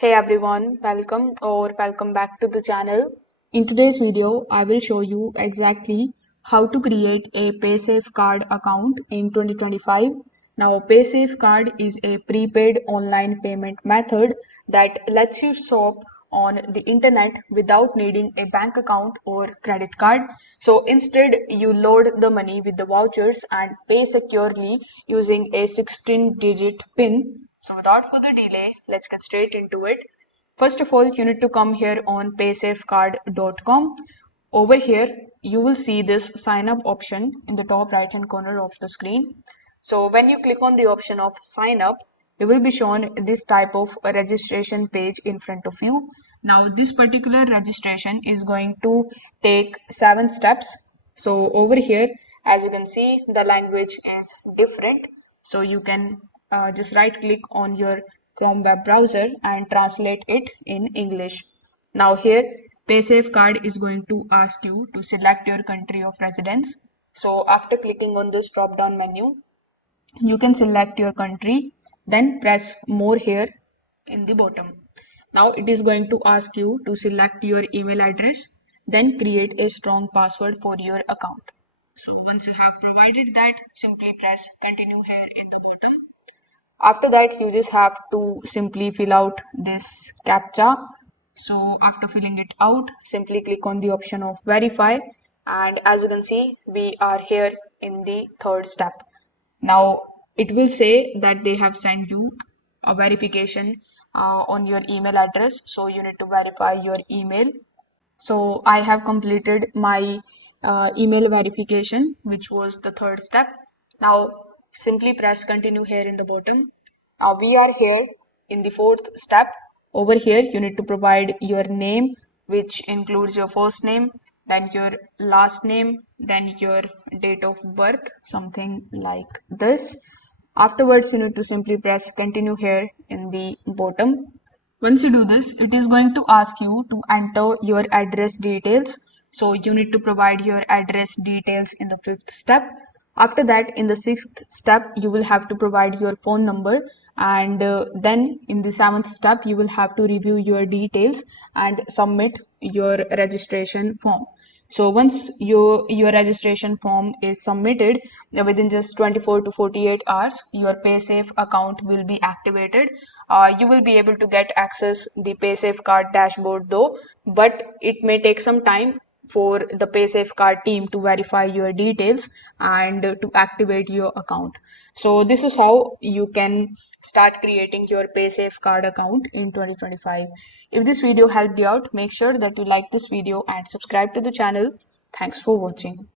Hey everyone, welcome back to the channel. In today's video, I will show you exactly how to create a PaySafeCard account in 2025. Now, PaySafeCard is a prepaid online payment method that lets you shop on the internet without needing a bank account or credit card. So instead, you load the money with the vouchers and pay securely using a 16-digit PIN. So without further delay, let's get straight into it. First of all, you need to come here on paysafecard.com. Over here, you will see this sign up option in the top right hand corner of the screen. So when you click on the option of sign up, you will be shown this type of a registration page in front of you. Now, this particular registration is going to take 7 steps. So over here, as you can see, the language is different. So you can just right click on your Chrome web browser and translate it in English. Now here, PaySafeCard is going to ask you to select your country of residence. So after clicking on this drop down menu, you can select your country, then press more here in the bottom. Now it is going to ask you to select your email address, then create a strong password for your account. So once you have provided that, simply press continue here in the bottom. After that, you just have to simply fill out this CAPTCHA. So after filling it out, simply click on the option of verify. And as you can see, we are here in the third step. Now it will say that they have sent you a verification on your email address. So you need to verify your email. So I have completed my email verification, which was the third step. Now simply press continue here in the bottom. Now we are here in the fourth step. Over here, you need to provide your name, which includes your first name, then your last name, then your date of birth, something like this. Afterwards, you need to simply press continue here in the bottom. Once you do this, it is going to ask you to enter your address details. So you need to provide your address details in the fifth step. After that, in the sixth step, you will have to provide your phone number. And then in the seventh step, you will have to review your details and submit your registration form. So once your registration form is submitted, within just 24 to 48 hours, your PaySafe account will be activated. You will be able to get access the PaySafe card dashboard though, but it may take some time for the PaySafeCard team to verify your details and to activate your account. So this is how you can start creating your PaySafeCard account in 2025. If this video helped you out, make sure that you like this video and subscribe to the channel. Thanks for watching.